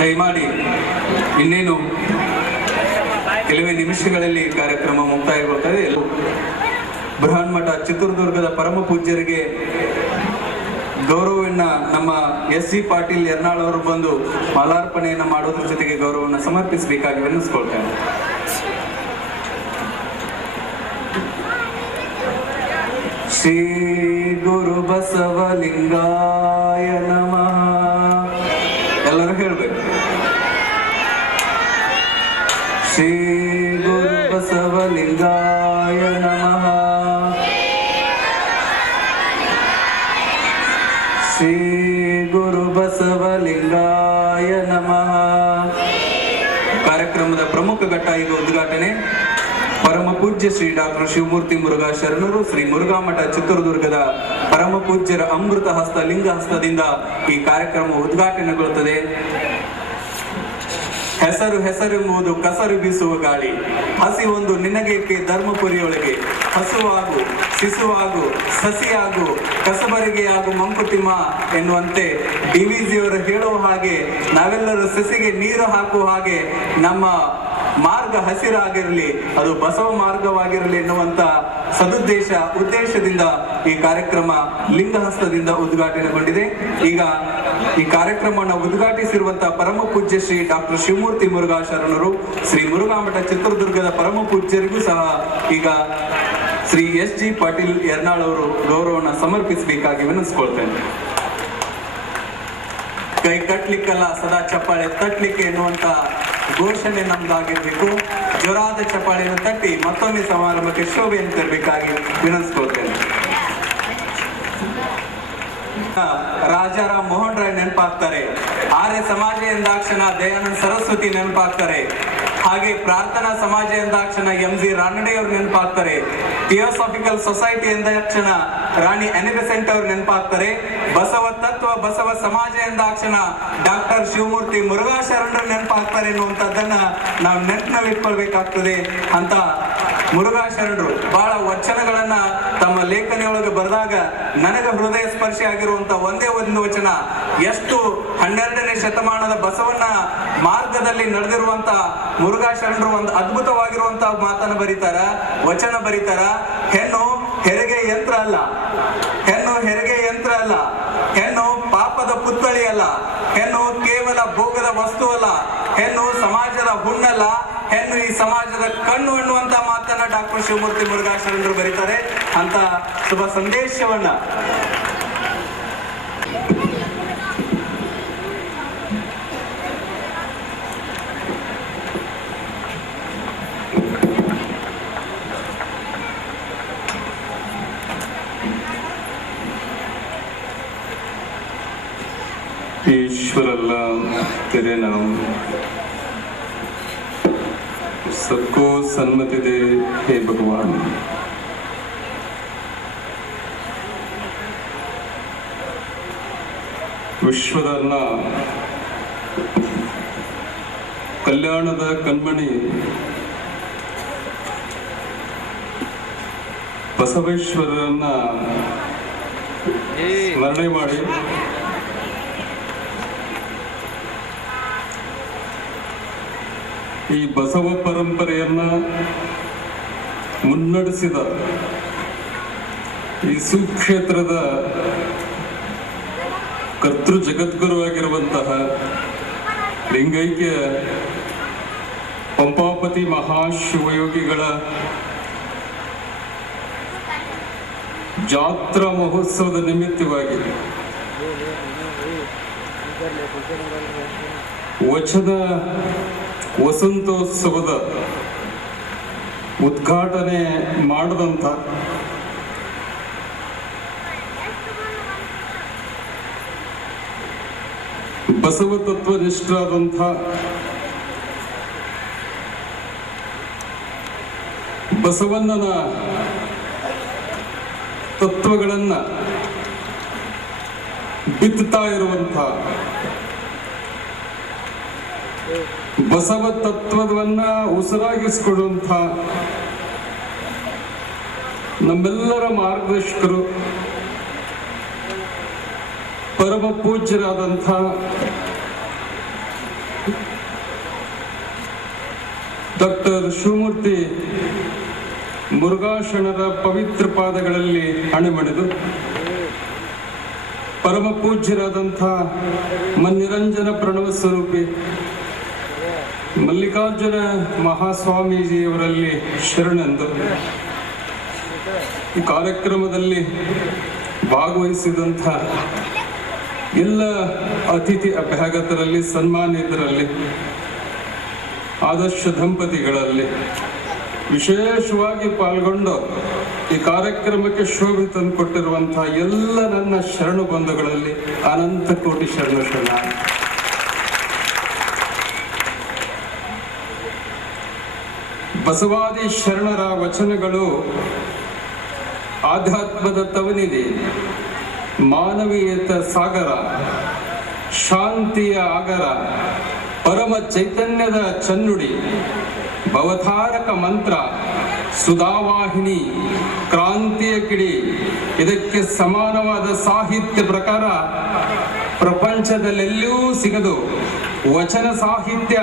ದಯಮಾಡಿ ಇನ್ನೇನು ಕೆಲವೇ ನಿಮಿಷಗಳಲ್ಲಿ ಕಾರ್ಯಕ್ರಮ ಮುಕ್ತಾಯಗೊಳ್ಳುತ್ತದೆ. ಬೃಹನ್ಮಠ ಚಿತ್ರದುರ್ಗದ ಪರಮ ಪೂಜ್ಯರಿಗೆ ಗೌರವವನ್ನ ನಮ್ಮ ಎಸ್ ಸಿ ಪಾಟೀಲ್ ಯರ್ನಾಳ್ ಅವರು ಬಂದು ಮಾಲಾರ್ಪಣೆಯನ್ನು ಮಾಡೋದ್ರ ಜೊತೆಗೆ ಗೌರವವನ್ನು ಸಮರ್ಪಿಸಬೇಕಾಗಿ ವಿನಂತಿಸ್ಕೊಳ್ತೇನೆ. ಶ್ರೀ ಗುರು ಬಸವಲಿಂಗಾಯ ನಮಃ. ಎಲ್ಲರೂ ಹೇಳ್ಬೇಕು. ಶ್ರೀ ಗುರು ಬಸವಲಿಂಗಾಯ ನಮಃ. ಶ್ರೀ ಗುರು ಬಸವಲಿಂಗಾಯ ನಮಃ. ಕಾರ್ಯಕ್ರಮದ ಪ್ರಮುಖ ಘಟ್ಟ ಈಗ ಉದ್ಘಾಟನೆ. ಪರಮ ಪೂಜ್ಯ ಶ್ರೀ ಡಾಕ್ಟರ್ ಶಿವಮೂರ್ತಿ ಮುರುಘಾ ಶರಣರು ಶ್ರೀ ಮುರುಘಾ ಮಠ ಚಿತ್ರದುರ್ಗದ ಪರಮ ಪೂಜ್ಯರ ಅಮೃತ ಹಸ್ತ ಲಿಂಗ ಹಸ್ತದಿಂದ ಈ ಕಾರ್ಯಕ್ರಮ ಉದ್ಘಾಟನೆಗೊಳ್ಳುತ್ತದೆ. ಹೆಸರು ಹೆಸರೆಂಬುದು ಕಸರು ಬೀಸುವ ಗಾಳಿ, ಹಸಿವೊಂದು ನಿನಗೇಕೆ ಧರ್ಮಪುರಿಯೊಳಗೆ, ಹಸುವಾಗು ಶಿಶುವಾಗು ಸಸಿಯಾಗು ಕಸಬರಿಗೆಯಾಗು ಮಂಕುತಿಮ್ಮ ಎನ್ನುವಂತೆ ಡಿವಿಜಿಯವರು ಹೇಳುವ ಹಾಗೆ ನಾವೆಲ್ಲರೂ ಸಸಿಗೆ ನೀರು ಹಾಕುವ ಹಾಗೆ ನಮ್ಮ ಮಾರ್ಗ ಹಸಿರಾಗಿರಲಿ, ಅದು ಬಸವ ಮಾರ್ಗವಾಗಿರಲಿ ಎನ್ನುವಂತ ಉದ್ದೇಶದಿಂದ ಈ ಕಾರ್ಯಕ್ರಮ ಲಿಂಗಹಸ್ತದಿಂದ ಉದ್ಘಾಟನೆಗೊಂಡಿದೆ. ಈಗ ಈ ಕಾರ್ಯಕ್ರಮವನ್ನು ಉದ್ಘಾಟಿಸಿರುವಂತಹ ಪರಮ ಪೂಜ್ಯ ಶ್ರೀ ಡಾಕ್ಟರ್ ಶಿವಮೂರ್ತಿ ಮುರುಘಾ ಶರಣರು ಶ್ರೀ ಮುರುಘಾ ಮಠ ಚಿತ್ರದುರ್ಗದ ಪರಮ ಪೂಜ್ಯರಿಗೂ ಸಹ ಈಗ ಶ್ರೀ ಎಸ್ ಜಿ ಪಾಟೀಲ್ ಯರ್ನಾಳ್ ಅವರು ಗೌರವವನ್ನು ಸಮರ್ಪಿಸಬೇಕಾಗಿ ವಿನಂತಿಸ್ಕೊಳ್ತೇನೆ. ಕೈ ಕಟ್ಲಿಕ್ಕಲ್ಲ ಸದಾ ಚಪ್ಪಾಳೆ ತಟ್ಲಿಕ್ಕೆ ಎನ್ನುವಂತ ಘೋಷಣೆ ನಮ್ದಾಗಿರ್ಬೇಕು. ಜೋರಾದ ಚಪ್ಪಾಳೆಯನ್ನು ತಟ್ಟಿ ಮತ್ತೊಮ್ಮೆ ಸಮಾರಂಭಕ್ಕೆ ಶೋಭೆಯನ್ನು ತರಬೇಕಾಗಿ ವಿನಂತಿಸ್ಕೊಳ್ತೇನೆ. ರಾಜಾರಾಮ್ ಮೋಹನ್ ರಾಯ್ ನೆನಪಾಗ್ತಾರೆ. ಆರ್ಯ ಸಮಾಜ ಎಂದಾಕ್ಷಣ ದಯಾನಂದ ಸರಸ್ವತಿ ನೆನಪಾಗ್ತಾರೆ. ಹಾಗೆ ಪ್ರಾರ್ಥನಾ ಸಮಾಜ ಎಂದಾಕ್ಷಣ MG ರಾನಡೆ ಅವರು ನೆನಪಾಗ್ತಾರೆ. ಥಿಯೋಸಾಫಿಕಲ್ ಸೊಸೈಟಿ ಎಂದಾಕ್ಷಣ ರಾಣಿ ಅನಿಬೆಸೆಂಟ್ ಅವರು ನೆನಪಾಗ್ತಾರೆ. ಬಸವ ತತ್ವ ಬಸವ ಸಮಾಜ ಎಂದಾಕ್ಷಣ ಡಾಕ್ಟರ್ ಶಿವಮೂರ್ತಿ ಮುರುಘಾ ಶರಣರು ನೆನಪಾಗ್ತಾರೆ ಎನ್ನುವಂಥದ್ದನ್ನ ನಾವು ನೆನಪಿನಲ್ಲಿ ಇಟ್ಕೊಳ್ಬೇಕಾಗ್ತದೆ. ಅಂತ ಮುರುಘಾ ಶರಣರು ಬಹಳ ವಚನಗಳನ್ನ ತಮ್ಮ ಲೇಖನಿಯೊಳಗೆ ಬರೆದಾಗ ನನಗೆ ಹೃದಯ ಸ್ಪರ್ಶಿ ಆಗಿರುವಂತ ಒಂದೇ ಒಂದು ವಚನ, ಎಷ್ಟು 12ನೇ ಶತಮಾನದ ಬಸವಣ್ಣ ಮಾರ್ಗದಲ್ಲಿ ನಡೆದಿರುವಂತ ಮುರುಘಾ ಶರಣರು ಒಂದು ಅದ್ಭುತವಾಗಿರುವಂತಹ ಮಾತನ್ನು ಬರೀತಾರ, ವಚನ ಬರೀತಾರ. ಹೆಣ್ಣು ಹೆರಿಗೆ ಯಂತ್ರ ಅಲ್ಲ, ಹೆಣ್ಣು ಹೆರಿಗೆ ಯಂತ್ರ ಅಲ್ಲ, ಹೆಣ್ಣು ಪಾಪದ ಪುತ್ಥಳಿ ಅಲ್ಲ, ಹೆಣ್ಣು ಕೇವಲ ಭೋಗದ ವಸ್ತು ಅಲ್ಲ, ಹೆಣ್ಣು ಸಮಾಜದ ಹುಣ್ಣಲ್ಲ, ಹೆಣ್ಣು ಈ ಸಮಾಜದ ಕಣ್ಣು ಎನ್ನುವಂತ ಮಾತನ್ನ ಡಾಕ್ಟರ್ ಶಿವಮೂರ್ತಿ ಮುರುಘಾ ಶರಣರು ಬರೀತಾರೆ. ಅಂತ ಶುಭ ಸಂದೇಶವನ್ನ ईश्वर अल्लाह तेरे नाम सबको सन्मति दे हे भगवान. ವಿಶ್ವದ ಅನ್ನ ಕಲ್ಯಾಣದ ಕಣ್ಮಣಿ ಬಸವೇಶ್ವರರನ್ನ ಸ್ಮರಣೆ ಮಾಡಿ ಈ ಬಸವ ಪರಂಪರೆಯನ್ನ ಮುನ್ನಡೆಸಿದ ಈ ಸುಕ್ಷೇತ್ರದ ಕರ್ತೃ ಜಗದ್ಗುರುವಾಗಿರುವಂತಹ ಲಿಂಗೈಕ್ಯ ಪಂಪಾಪತಿ ಮಹಾಶಿವಯೋಗಿಗಳ ಜಾತ್ರಾ ಮಹೋತ್ಸವದ ನಿಮಿತ್ತವಾಗಿ ವಚನ ವಸಂತೋತ್ಸವದ ಉದ್ಘಾಟನೆ ಮಾಡದಂತ ಬಸವ ತತ್ವನಿಷ್ಠರಾದಂಥ ಬಸವಣ್ಣನ ತತ್ವಗಳನ್ನ ಬಿತ್ತುತ್ತಾ ಇರುವಂಥ ಬಸವ ತತ್ವವನ್ನ ಉಸಿರಾಗಿಸಿಕೊಡುವಂಥ ನಮ್ಮೆಲ್ಲರ ಮಾರ್ಗದರ್ಶಕರು ಪರಮ ಪೂಜ್ಯರಾದಂಥ ಡಾಕ್ಟರ್ ಶಿವಮೂರ್ತಿ ಮುರುಘಾಶರಣರ ಪವಿತ್ರ ಪಾದಗಳಲ್ಲಿ ಅಣೆಮಣಿದು ಪರಮ ಪೂಜ್ಯರಾದಂಥ ಮನ್ನಿರಂಜನ ಪ್ರಣವ ಸ್ವರೂಪಿ ಮಲ್ಲಿಕಾರ್ಜುನ ಮಹಾಸ್ವಾಮೀಜಿಯವರಲ್ಲಿ ಶರಣೆಂದು ಈ ಕಾರ್ಯಕ್ರಮದಲ್ಲಿ ಭಾಗವಹಿಸಿದಂಥ ಎಲ್ಲ ಅತಿಥಿ ಅಭ್ಯಾಗತರಲ್ಲಿ, ಸನ್ಮಾನಿತರಲ್ಲಿ, ಆದರ್ಶ ದಂಪತಿಗಳಲ್ಲಿ ವಿಶೇಷವಾಗಿ ಪಾಲ್ಗೊಂಡು ಈ ಕಾರ್ಯಕ್ರಮಕ್ಕೆ ಶೋಭೆ ತಂದುಕೊಟ್ಟಿರುವಂತಹ ಎಲ್ಲ ನನ್ನ ಶರಣು ಬಂಧುಗಳಲ್ಲಿ ಅನಂತ ಕೋಟಿ ಶರಣ. ಬಸವಾದಿ ಶರಣರ ವಚನಗಳು ಆಧ್ಯಾತ್ಮದ ತವನಿದೆ, ಮಾನವೀಯತ ಸಾಗರ, ಶಾಂತಿಯ ಆಗರ, ಪರಮ ಚೈತನ್ಯದ ಚನ್ನುಡಿ, ಭವತಾರಕ ಮಂತ್ರ, ಸುಧಾವಾಹಿನಿ, ಕ್ರಾಂತಿಯ ಕಿಡಿ. ಇದಕ್ಕೆ ಸಮಾನವಾದ ಸಾಹಿತ್ಯ ಪ್ರಕಾರ ಪ್ರಪಂಚದಲ್ಲೆಲ್ಲೂ ಸಿಗದು. ವಚನ ಸಾಹಿತ್ಯ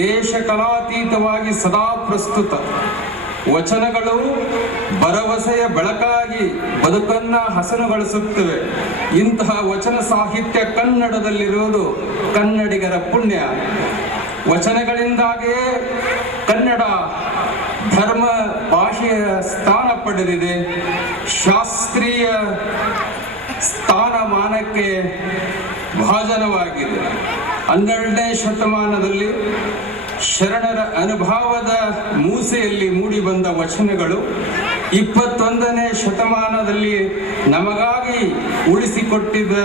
ದೇಶ ಕಲಾತೀತವಾಗಿ ಸದಾ ಪ್ರಸ್ತುತ. ವಚನಗಳು ಭರವಸೆಯ ಬೆಳಕಾಗಿ ಬದುಕನ್ನ ಹಸನುಗೊಳಿಸುತ್ತವೆ. ಇಂತಹ ವಚನ ಸಾಹಿತ್ಯ ಕನ್ನಡದಲ್ಲಿರುವುದು ಕನ್ನಡಿಗರ ಪುಣ್ಯ. ವಚನಗಳಿಂದಾಗಿಯೇ ಕನ್ನಡ ಧರ್ಮ ಭಾಷೆಯ ಸ್ಥಾನ ಪಡೆದಿದೆ. ಶಾಸ್ತ್ರೀಯ ಸ್ಥಾನಮಾನಕ್ಕೆ ಭಾಜನವಾಗಿದೆ. 12ನೇ ಶತಮಾನದಲ್ಲಿ ಶರಣರ ಅನುಭವದ ಮೂಸೆಯಲ್ಲಿ ಮೂಡಿಬಂದ ವಚನಗಳು 21ನೇ ಶತಮಾನದಲ್ಲಿ ನಮಗಾಗಿ ಉಳಿಸಿಕೊಟ್ಟಿದ್ದ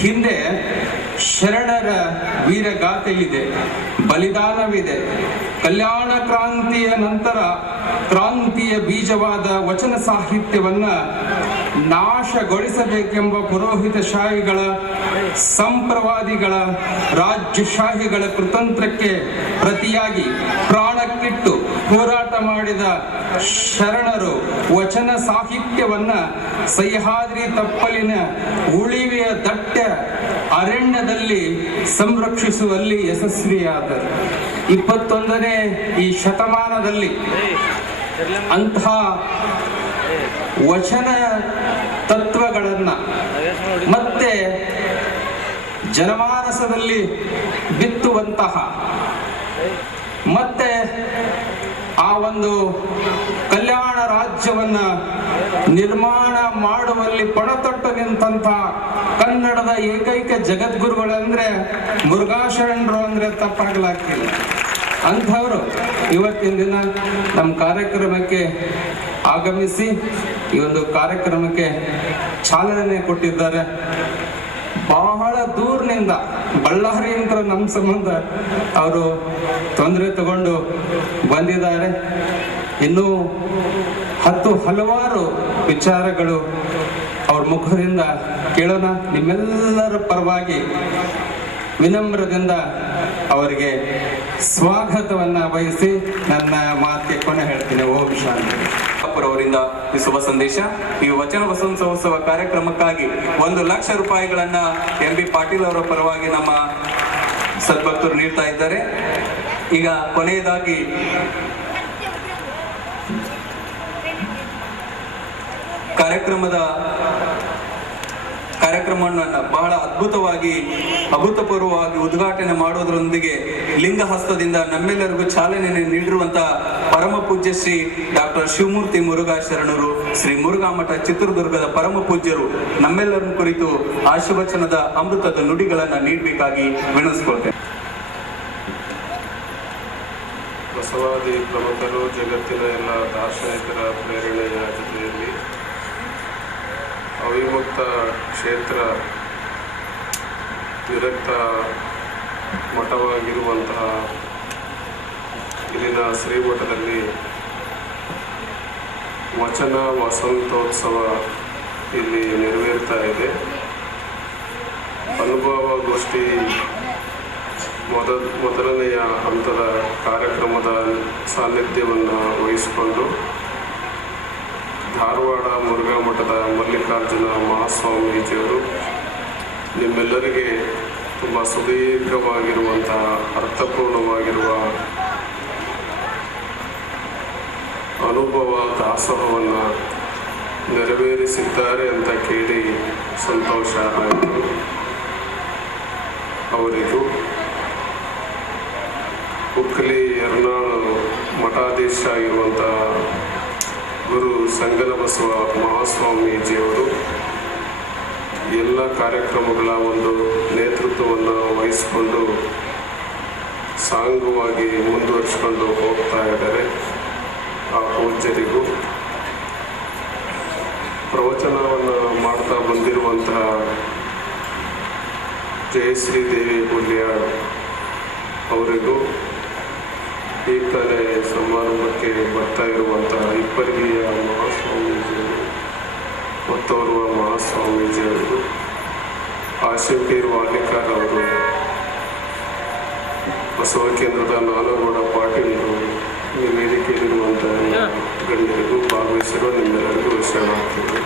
ಹಿಂದೆ ಶರಣರ ವೀರಗಾಥೆ ಇದೆ, ಬಲಿದಾನವಿದೆ. ಕಲ್ಯಾಣ ಕ್ರಾಂತಿಯ ನಂತರ ಕ್ರಾಂತಿಯ ಬೀಜವಾದ ವಚನ ಸಾಹಿತ್ಯವನ್ನ ನಾಶಗೊಳಿಸಬೇಕೆಂಬ ಪುರೋಹಿತಶಾಹಿಗಳ, ಸಂಪ್ರವಾದಿಗಳ, ರಾಜ್ಯಶಾಹಿಗಳ ಕುತಂತ್ರಕ್ಕೆ ಪ್ರತಿಯಾಗಿ ಪ್ರಾಣಕ್ಕಿಟ್ಟು ಹೋರಾಟ ಮಾಡಿದ ಶರಣರು ವಚನ ಸಾಹಿತ್ಯವನ್ನ ಸಹ್ಯಾದ್ರಿ ತಪ್ಪಲಿನ ಉಳಿವೆಯ ದಟ್ಟ ಅರಣ್ಯದಲ್ಲಿ ಸಂರಕ್ಷಿಸುವಲ್ಲಿ ಯಶಸ್ವಿಯಾದರು. 21ನೇ ಈ ಶತಮಾನದಲ್ಲಿ ಅಂತಹ ವಚನ ತತ್ವಗಳನ್ನ ಮತ್ತೆ ಜನಮಾನಸದಲ್ಲಿ ಬಿತ್ತುವಂತಹ, ಮತ್ತೆ ಆ ಒಂದು ಕಲ್ಯಾಣ ರಾಜ್ಯವನ್ನ ನಿರ್ಮಾಣ ಮಾಡುವಲ್ಲಿ ಪಣತೊಟ್ಟು ನಿಂತಹ ಕನ್ನಡದ ಏಕೈಕ ಜಗದ್ಗುರುಗಳಂದ್ರೆ ಮುರುಘಾಶರಣರು ಅಂದ್ರೆ ತಪ್ಪಾಗಲಾಗ್ತಿಲ್ಲ. ಅಂಥವರು ಇವತ್ತಿನ ದಿನ ನಮ್ಮ ಕಾರ್ಯಕ್ರಮಕ್ಕೆ ಆಗಮಿಸಿ ಈ ಒಂದು ಕಾರ್ಯಕ್ರಮಕ್ಕೆ ಚಾಲನೆ ಕೊಟ್ಟಿದ್ದಾರೆ. ಬಹಳ ದೂರಿನಿಂದ ಬಳ್ಳಾರಿಯಿಂದ ನಮ್ಮ ಸಂಬಂಧ ಅವರು ತೊಂದರೆ ತಗೊಂಡು ಬಂದಿದ್ದಾರೆ. ಇನ್ನೂ ಹಲವಾರು ವಿಚಾರಗಳು ಅವ್ರ ಮುಖದಿಂದ ಕೇಳೋಣ. ನಿಮ್ಮೆಲ್ಲರ ಪರವಾಗಿ ವಿನಮ್ರದಿಂದ ಅವರಿಗೆ ಸ್ವಾಗತವನ್ನ ವಹಿಸಿ ನನ್ನ ಮಾತಿಗೆ ಕೊನೆ ಹೇಳ್ತೀನಿ. ಓಂ ಶಾಂತಿ. ಅವರಿಂದ ಈ ಶುಭ ಸಂದೇಶ. ಈ ವಚನ ವಸಂತೋತ್ಸವ ಕಾರ್ಯಕ್ರಮಕ್ಕಾಗಿ 1,00,000 ರೂಪಾಯಿಗಳನ್ನ MB ಪಾಟೀಲ್ ಅವರ ಪರವಾಗಿ ನಮ್ಮ ಸದ್ಭಕ್ತರು ನೀಡ್ತಾ ಇದ್ದಾರೆ. ಈಗ ಕೊನೆಯದಾಗಿ ಕಾರ್ಯಕ್ರಮವನ್ನು ಬಹಳ ಅಭೂತಪೂರ್ವವಾಗಿ ಉದ್ಘಾಟನೆ ಮಾಡೋದ್ರೊಂದಿಗೆ ಲಿಂಗಹಸ್ತದಿಂದ ನಮ್ಮೆಲ್ಲರಿಗೂ ಚಾಲನೆ ನೀಡಿರುವಂತಹ ಪರಮ ಪೂಜ್ಯ ಶ್ರೀ ಡಾಕ್ಟರ್ ಶಿವಮೂರ್ತಿ ಮುರುಘಾ ಶರಣರು, ಶ್ರೀ ಮುರುಘಾ ಮಠ ಚಿತ್ರದುರ್ಗದ ಪರಮ ಪೂಜ್ಯರು ನಮ್ಮೆಲ್ಲರ ಕುರಿತು ಆಶೀರ್ವಚನದ ಅಮೃತದ ನುಡಿಗಳನ್ನ ನೀಡಬೇಕಾಗಿ ವಿನಂತಿಸಿಕೊಳ್ತೇನೆ. ಬಸವಾದಿ ಪ್ರಮುಖರು ಜಗತ್ತಿನ ಎಲ್ಲ ದಾರ್ಶನಿಕರ ಪ್ರೇರಣೆಯ ಜೊತೆಯಲ್ಲಿ ಅವಿಮುಕ್ತ ಕ್ಷೇತ್ರ ವಿರಕ್ತ ಮಠವಾಗಿರುವಂತಹ ಇಲ್ಲಿನ ಶ್ರೀಮಠದಲ್ಲಿ ವಚನ ವಸಂತೋತ್ಸವ ಇಲ್ಲಿ ನೆರವೇರ್ತಾ ಇದೆ. ಅನುಭವಗೋಷ್ಠಿ ಮೊದಲನೆಯ ಹಂತದ ಕಾರ್ಯಕ್ರಮದ ಸಾನ್ನಿಧ್ಯವನ್ನು ವಹಿಸಿಕೊಂಡು ಧಾರವಾಡ ಮುರುಘಾ ಮಠದ ಮಲ್ಲಿಕಾರ್ಜುನ ಮಹಾಸ್ವಾಮೀಜಿಯವರು ನಿಮ್ಮೆಲ್ಲರಿಗೆ ತುಂಬ ಸುದೀರ್ಘವಾಗಿರುವಂತಹ ಅರ್ಥಪೂರ್ಣವಾಗಿರುವ ಅನುಭವ ದಾಸೋಹವನ್ನು ನೆರವೇರಿಸಿದ್ದಾರೆ ಅಂತ ಕೇಳಿ ಸಂತೋಷ ಆಯಿತು. ಅವರಿಗೂ ಹುಕ್ಕಲಿ ಎರ್ನಾಳು ಮಠಾಧೀಶ ಆಗಿರುವಂಥ ಗುರು ಸಂಗನಬಸವ ಮಹಾಸ್ವಾಮೀಜಿಯವರು ಎಲ್ಲ ಕಾರ್ಯಕ್ರಮಗಳ ಒಂದು ನೇತೃತ್ವವನ್ನು ವಹಿಸಿಕೊಂಡು ಸಾಂಗವಾಗಿ ಮುಂದುವರಿಸಿಕೊಂಡು ಹೋಗ್ತಾ ಇದ್ದಾರೆ. ಆ ಪೂಜ್ಯರಿಗೂ ಪ್ರವಚನವನ್ನು ಮಾಡ್ತಾ ಬಂದಿರುವಂತಹ ಜಯಶ್ರೀ ದೇವಿ ಹುಲ್ಯಾಳ್ ಅವರಿಗೂ ಈಗ ತಾನೇ ಸಮಾರಂಭಕ್ಕೆ ಬರ್ತಾ ಇರುವಂತಹ ಇಬ್ಬರಿಗೆಯ ಮಹಾಸ್ವಾಮೀಜಿಯವರು ಮತ್ತೋರ್ವ ಮಹಾಸ್ವಾಮೀಜಿಯವರಿಗೂ ಆಶಂಕೀರ್ ವಾಲಿಕಾರ್ ಅವರು, ಬಸವ ಕೇಂದ್ರದ ನಾನಗೌಡ ಪಾಟೀಲರು, ಈ ವೇದಿಕೆಯಲ್ಲಿರುವಂಥ ಗಣ್ಯರಿಗೂ ಭಾಗವಹಿಸಿರುವ ನಿಮ್ಮೆಲ್ಲರಿಗೂ ವಿಷಯವಾಗ್ತದೆ.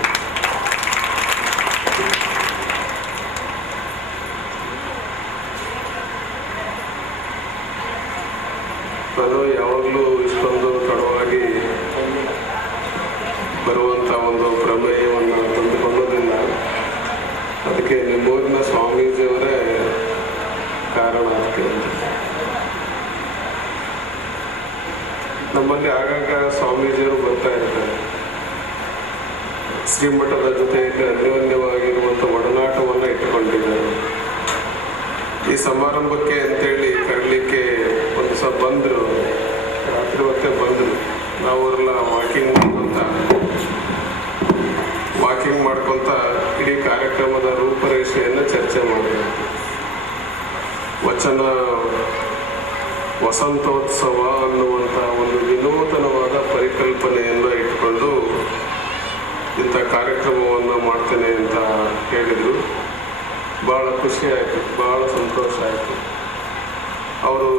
ನಾನು ಯಾವಾಗಲೂ ಇಷ್ಟೊಂದು ತಡವಾಗಿ ಬರುವಂಥ ಒಂದು ಪ್ರಮೇಯವನ್ನು ತಂದುಕೊಳ್ಳೋದಿಲ್ಲ. ಅದಕ್ಕೆ ನಿಮ್ಮೂರಿನ ಸ್ವಾಮೀಜಿಯವರೇ ಕಾರಣ ಅದಕ್ಕೆ. ನಮ್ಮಲ್ಲಿ ಆಗಾಗ ಸ್ವಾಮೀಜಿಯವರು ಬರ್ತಾ ಇರ್ತಾರೆ. ಶ್ರೀಮಠದ ಜೊತೆಯಲ್ಲಿ ಅನ್ಯೋನ್ಯವಾಗಿರುವಂಥ ಒಡನಾಟವನ್ನು ಇಟ್ಟುಕೊಂಡಿದ್ದಾರೆ. ಈ ಸಮಾರಂಭಕ್ಕೆ ಅಂತೇಳಿ ಕರೀಲಿಕ್ಕೆ ಒಂದು ದಿವಸ ಬಂದರು, ರಾತ್ರಿ ಹೊತ್ತೇ ಬಂದರು. ನಾವೆಲ್ಲ ವಾಕಿಂಗ್ ಮಾಡ್ಕೊತ ಇಡೀ ಕಾರ್ಯಕ್ರಮದ ರೂಪರೇಷೆಯನ್ನು ಚರ್ಚೆ ಮಾಡಿದ್ರು. ವಚನ ವಸಂತೋತ್ಸವ ಅನ್ನುವಂಥ ಒಂದು ವಿನೂತನವಾದ ಪರಿಕಲ್ಪನೆಯನ್ನು ಇಟ್ಕೊಂಡು ಇಂಥ ಕಾರ್ಯಕ್ರಮವನ್ನು ಮಾಡ್ತೇನೆ ಅಂತ ಹೇಳಿದರು. ಭಾಳ ಖುಷಿ ಆಯಿತು, ಭಾಳ ಸಂತೋಷ ಆಯಿತು. ಅವರು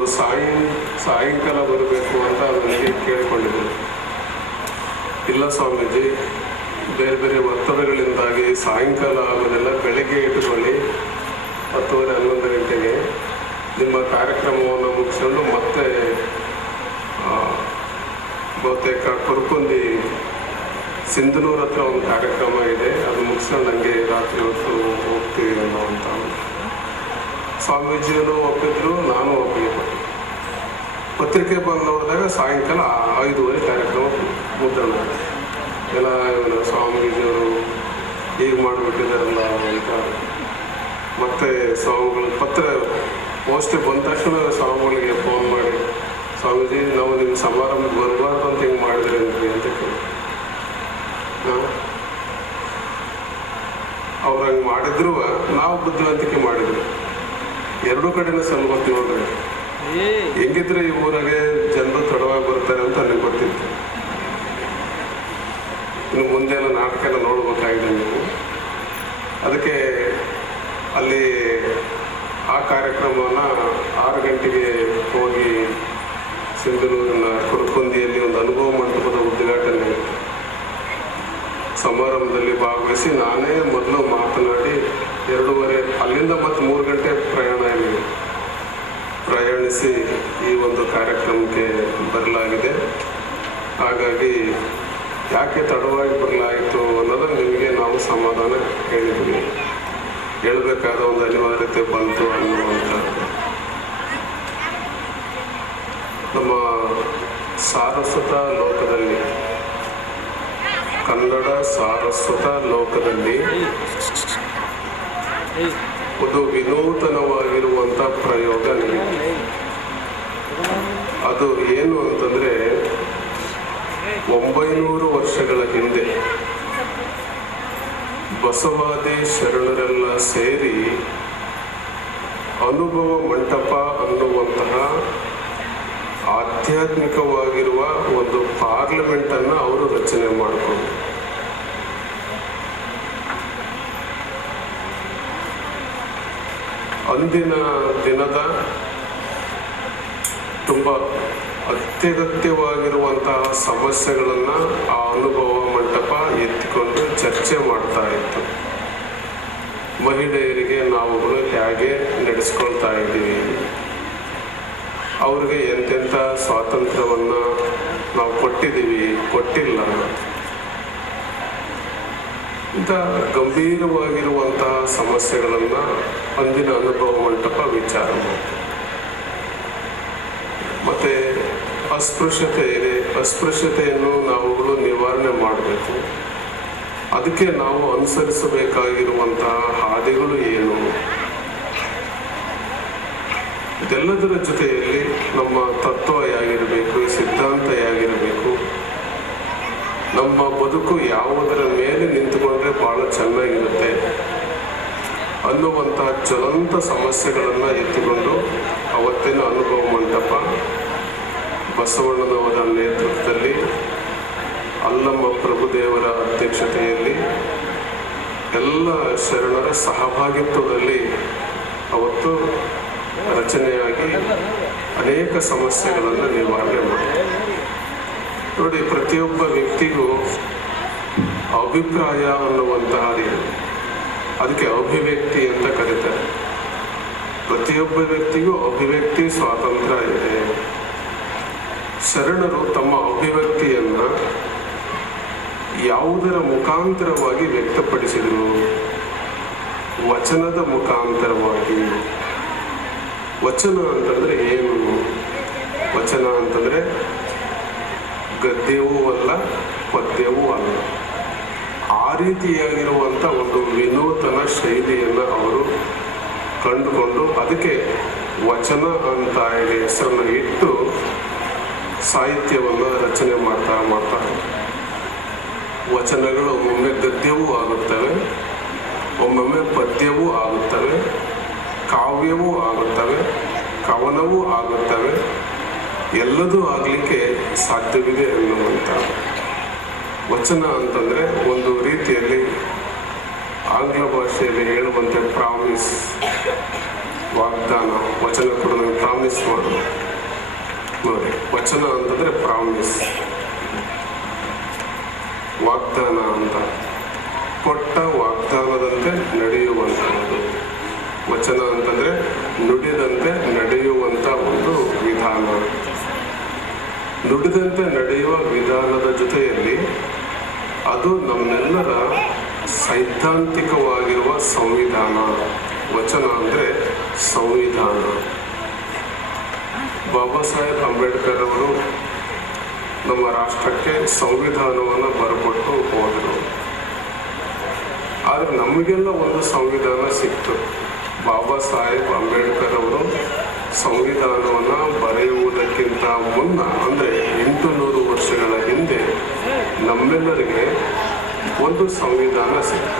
ಸಾಯಂಕಾಲ ಬರಬೇಕು ಅಂತ ನನಗೆ ಕೇಳಿಕೊಂಡಿದ್ದರು. ಇಲ್ಲ ಸ್ವಾಮೀಜಿ, ಬೇರೆ ಬೇರೆ ಒತ್ತಡಗಳಿಂದಾಗಿ ಸಾಯಂಕಾಲ ಆಗೋದೆಲ್ಲ ಬೆಳಗ್ಗೆ ಇಟ್ಟುಕೊಳ್ಳಿ, 10:30-11 ಗಂಟೆಗೆ ನಿಮ್ಮ ಕಾರ್ಯಕ್ರಮವನ್ನು ಮುಗಿಸ್ಕೊಂಡು ಮತ್ತೆ ಬಹುತೇಕ ಕೊರ್ಕೊಂಡಿ ಸಿಂಧನೂರ ಹತ್ರ ಒಂದು ಕಾರ್ಯಕ್ರಮ ಇದೆ, ಅದು ಮುಗಿಸ್ಕೊಂಡು ನನಗೆ ರಾತ್ರಿ ಹೊತ್ತು ಹೋಗ್ತೀವಿ ಅನ್ನೋವಂಥ ಸ್ವಾಮೀಜಿಯವರು ಒಪ್ಪಿದ್ರು, ನಾನು ಒಪ್ಪಿಗೆ ಪತ್ರಿಕೆ ಬಂದು ನೋಡಿದಾಗ ಸಾಯಂಕಾಲ 5:30 ಕಾರ್ಯಕ್ರಮ ಮುದ್ರಣ. ಎಲ್ಲ ಸ್ವಾಮೀಜಿಯವರು ಹೀಗೆ ಮಾಡಿಬಿಟ್ಟಿದ್ದಾರಲ್ಲ ಅಂತ ಮತ್ತೆ ಸ್ವಾಮಿಗಳ ಪತ್ರ ಮೋಸ್ಟ್ಲಿ ಬಂದ ತಕ್ಷಣ ಸ್ವಾಮಿಗಳಿಗೆ ಫೋನ್ ಮಾಡಿ, ಸ್ವಾಮೀಜಿ ನಾವು ನಿಮ್ಮ ಸಮಾರಂಭಕ್ಕೆ ಬರಬಾರ್ದು ಅಂತ ಹಿಂಗೆ ಮಾಡಿದ್ರಿ ಅಂತ ಕೇಳಿ. ಅವ್ರು ಹಂಗೆ ಮಾಡಿದ್ರು, ನಾವು ಬುದ್ಧಿವಂತಿಕೆ ಮಾಡಿದ್ರು. ಎರಡೂ ಕಡೆನೂ ಸಲ್ಗೊತ್ತೀವಿ ನೋಡ್ರಿ. ಹೆಂಗಿದ್ರೆ ಈ ಊರಾಗೆ ಜನರು ತಡವಾಗಿ ಬರ್ತಾರೆ ಅಂತ ನನಗೆ ಗೊತ್ತಿತ್ತು. ಇನ್ನು ಮುಂದೆ ಎಲ್ಲ ನಾಟಕ ಎಲ್ಲ ನೋಡ್ಬೇಕಾಗಿದೆ ನೀವು. ಅದಕ್ಕೆ ಅಲ್ಲಿ ಆ ಕಾರ್ಯಕ್ರಮವನ್ನು 6 ಗಂಟೆಗೆ ಹೋಗಿ ಸಿಂಧನೂರಿನ ಕುರುಕೊಂದಿಯಲ್ಲಿ ಒಂದು ಅನುಭವ ಮಂಟಪದ ಉದ್ಘಾಟನೆ ಸಮಾರಂಭದಲ್ಲಿ ಭಾಗವಹಿಸಿ ನಾನೇ ಮೊದಲು ಮಾತನಾಡಿ 2:30 ಅಲ್ಲಿಂದ ಮತ್ತೆ 3 ಗಂಟೆ ಪ್ರಯಾಣಿಸಿ ಈ ಒಂದು ಕಾರ್ಯಕ್ರಮಕ್ಕೆ ಬರಲಾಗಿದೆ. ಹಾಗಾಗಿ ಯಾಕೆ ತಡವಾಗಿ ಬರಲಾಯಿತು ಅನ್ನೋದನ್ನು ನಿಮಗೆ ನಾವು ಸಮಾಧಾನ ಹೇಳಿದ್ವಿ. ಹೇಳಬೇಕಾದ ಒಂದು ಅನಿವಾರ್ಯತೆ ಬಂತು ಅನ್ನುವಂಥದ್ದು. ನಮ್ಮ ಸಾರಸ್ವತ ಲೋಕದಲ್ಲಿ, ಕನ್ನಡ ಸಾರಸ್ವತ ಲೋಕದಲ್ಲಿ ಒಂದು ವಿನೂತನವಾಗಿರುವಂಥ ಪ್ರಯೋಗ ನಡೀತು. ಅದು ಏನು ಅಂತಂದರೆ, 900 ವರ್ಷಗಳ ಹಿಂದೆ ಬಸವಾದಿ ಶರಣರೆಲ್ಲ ಸೇರಿ ಅನುಭವ ಮಂಟಪ ಅನ್ನುವಂತಹ ಆಧ್ಯಾತ್ಮಿಕವಾಗಿರುವ ಒಂದು ಪಾರ್ಲಿಮೆಂಟನ್ನು ಅವರು ರಚನೆ ಮಾಡಿಕೊಂಡ್ರು. ಅಂದಿನ ದಿನದ ತುಂಬ ಅತ್ಯಗತ್ಯವಾಗಿರುವಂತಹ ಸಮಸ್ಯೆಗಳನ್ನು ಆ ಅನುಭವ ಮಂಟಪ ಎತ್ತಿಕೊಂಡು ಚರ್ಚೆ ಮಾಡ್ತಾ ಇತ್ತು. ಮಹಿಳೆಯರಿಗೆ ನಾವುಗಳು ಹೇಗೆ ನಡೆಸ್ಕೊಳ್ತಾ ಇದ್ದೀವಿ, ಅವ್ರಿಗೆ ಎಂತೆಂಥ ಸ್ವಾತಂತ್ರ್ಯವನ್ನು ನಾವು ಕೊಟ್ಟಿದ್ದೀವಿ, ಕೊಟ್ಟಿಲ್ಲ, ಇಂಥ ಗಂಭೀರವಾಗಿರುವಂತಹ ಸಮಸ್ಯೆಗಳನ್ನು ಅಂದಿನ ಅನುಭವ ಮಂಟಪ ವಿಚಾರ ಮಾಡ್ತಾರೆ. ಮತ್ತು ಅಸ್ಪೃಶ್ಯತೆ ಇದೆ, ಅಸ್ಪೃಶ್ಯತೆಯನ್ನು ನಾವುಗಳು ನಿವಾರಣೆ ಮಾಡಬೇಕು. ಅದಕ್ಕೆ ನಾವು ಅನುಸರಿಸಬೇಕಾಗಿರುವಂತಹ ಹಾದಿಗಳು ಏನು, ಇದೆಲ್ಲದರ ಜೊತೆಯಲ್ಲಿ ನಮ್ಮ ತತ್ವ ಹೇಗಿರಬೇಕು, ಸಿದ್ಧಾಂತ ಹೇಗಿರಬೇಕು, ನಮ್ಮ ಬದುಕು ಯಾವುದರ ಮೇಲೆ ನಿಂತುಕೊಂಡ್ರೆ ಭಾಳ ಚೆನ್ನಾಗಿರುತ್ತೆ ಅನ್ನುವಂತಹ ಜ್ವಲಂತ ಸಮಸ್ಯೆಗಳನ್ನು ಎತ್ತಿಕೊಂಡು ಅವತ್ತಿನ ಅನುಭವ ಮಂಟಪ ಬಸವಣ್ಣನವರ ನೇತೃತ್ವದಲ್ಲಿ, ಅಲ್ಲಮ್ಮ ಪ್ರಭುದೇವರ ಅಧ್ಯಕ್ಷತೆಯಲ್ಲಿ, ಎಲ್ಲ ಶರಣರ ಸಹಭಾಗಿತ್ವದಲ್ಲಿ ಅವತ್ತು ರಚನೆಯಾಗಿ ಅನೇಕ ಸಮಸ್ಯೆಗಳನ್ನು ನಿವಾರಣೆ ಮಾಡಿದೆ. ನೋಡಿ, ಪ್ರತಿಯೊಬ್ಬ ವ್ಯಕ್ತಿಗೂ ಅಭಿಪ್ರಾಯ ಅನ್ನುವಂತಹದಿದೆ, ಅದಕ್ಕೆ ಅಭಿವ್ಯಕ್ತಿ ಅಂತ ಕರೀತಾರೆ. ಪ್ರತಿಯೊಬ್ಬ ವ್ಯಕ್ತಿಗೂ ಅಭಿವ್ಯಕ್ತಿ ಸ್ವಾತಂತ್ರ್ಯ ಇದೆ. ಶರಣರು ತಮ್ಮ ಅಭಿವ್ಯಕ್ತಿಯನ್ನು ಯಾವುದರ ಮುಖಾಂತರವಾಗಿ ವ್ಯಕ್ತಪಡಿಸಿದರು? ವಚನದ ಮುಖಾಂತರವಾಗಿ. ವಚನ ಅಂತಂದ್ರೆ ಏನು? ವಚನ ಅಂತಂದ್ರೆ ಗದ್ಯವೂ ಅಲ್ಲ, ಪದ್ಯವೂ ಅಲ್ಲ. ಆ ರೀತಿಯಾಗಿರುವಂಥ ಒಂದು ವಿನೂತನ ಶೈಲಿಯನ್ನು ಅವರು ಕಂಡುಕೊಂಡು ಅದಕ್ಕೆ ವಚನ ಅಂತ ಹೇಳಿ ಹೆಸರನ್ನು ಇಟ್ಟು ಸಾಹಿತ್ಯವನ್ನು ರಚನೆ ಮಾಡ್ತಾ ವಚನಗಳು ಒಮ್ಮೊಮ್ಮೆ ಗದ್ಯವೂ ಆಗುತ್ತವೆ, ಒಮ್ಮೊಮ್ಮೆ ಪದ್ಯವೂ ಆಗುತ್ತವೆ, ಕಾವ್ಯವೂ ಆಗುತ್ತವೆ, ಕವನವೂ ಆಗುತ್ತವೆ. ಎಲ್ಲದೂ ಆಗಲಿಕ್ಕೆ ಸಾಧ್ಯವಿದೆ ಎನ್ನುವಂಥ ವಚನ ಅಂತಂದರೆ ಒಂದು ರೀತಿಯಲ್ಲಿ ಆಂಗ್ಲ ಭಾಷೆಯಲ್ಲಿ ಹೇಳುವಂತೆ ಪ್ರಾಮಿಸ್, ವಾಗ್ದಾನ. ವಚನ ಕೂಡ ನಾವು ಪ್ರಾಮಿಸ್ ಮಾಡೋದು ನೋಡಿ. ವಚನ ಅಂತಂದರೆ ಪ್ರಾಮಿಸ್, ವಾಗ್ದಾನ ಅಂತ. ಕೊಟ್ಟ ವಾಗ್ದಾನದಂತೆ ನಡೆಯುವಂಥದ್ದು. ವಚನ ಅಂತಂದರೆ ನುಡಿದಂತೆ ನಡೆಯುವಂಥ ಒಂದು ವಿಧಾನ. ನುಡಿದಂತೆ ನಡೆಯುವ ವಿಧಾನದ ಜೊತೆಯಲ್ಲಿ ಅದು ನಮ್ಮೆಲ್ಲರ ಸೈದ್ಧಾಂತಿಕವಾಗಿರುವ ಸಂವಿಧಾನ. ವಚನ ಅಂದರೆ ಸಂವಿಧಾನ. ಬಾಬಾ ಸಾಹೇಬ್ ಅಂಬೇಡ್ಕರ್ ಅವರು ನಮ್ಮ ರಾಷ್ಟ್ರಕ್ಕೆ ಸಂವಿಧಾನವನ್ನು ಬರಕೊಟ್ಟು ಹೋದರು. ಆದರೆ ನಮಗೆಲ್ಲ ಒಂದು ಸಂವಿಧಾನ ಸಿಕ್ತು. ಬಾಬಾ ಸಾಹೇಬ್ ಅಂಬೇಡ್ಕರ್ ಅವರು ಸಂವಿಧಾನವನ್ನು ಬರೆಯುವುದಕ್ಕಿಂತ ಮುನ್ನ, ಅಂದರೆ 800 ವರ್ಷಗಳ ಹಿಂದೆ ನಮ್ಮೆಲ್ಲರಿಗೆ ಒಂದು ಸಂವಿಧಾನ ಸಿಕ್ತು.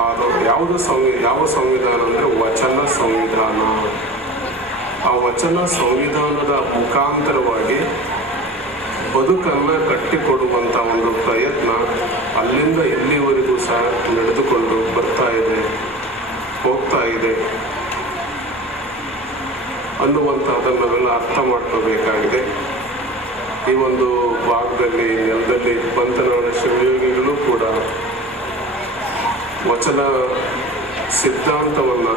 ಅದು ಯಾವ ಸಂವಿಧಾನ ಅಂದರೆ ವಚನ ಸಂವಿಧಾನ. ಆ ವಚನ ಸಂವಿಧಾನದ ಮುಖಾಂತರವಾಗಿ ಬದುಕನ್ನು ಕಟ್ಟಿಕೊಡುವಂಥ ಒಂದು ಪ್ರಯತ್ನ ಅಲ್ಲಿಂದ ಇಲ್ಲಿವರೆಗೂ ಸಹ ನಡೆದುಕೊಂಡು ಬರ್ತಾ ಇದೆ, ಹೋಗ್ತಾ ಇದೆ ಅನ್ನುವಂಥದ್ದನ್ನು ನಾವೆಲ್ಲ ಅರ್ಥ ಮಾಡ್ಕೋಬೇಕಾಗಿದೆ. ಈ ಒಂದು ಭಾಗದಲ್ಲಿ, ನೆಲದಲ್ಲಿ ಪಂತನಾಡ ಶಿವಯೋಗಿಗಳು ಕೂಡ ವಚನ ಸಿದ್ಧಾಂತವನ್ನು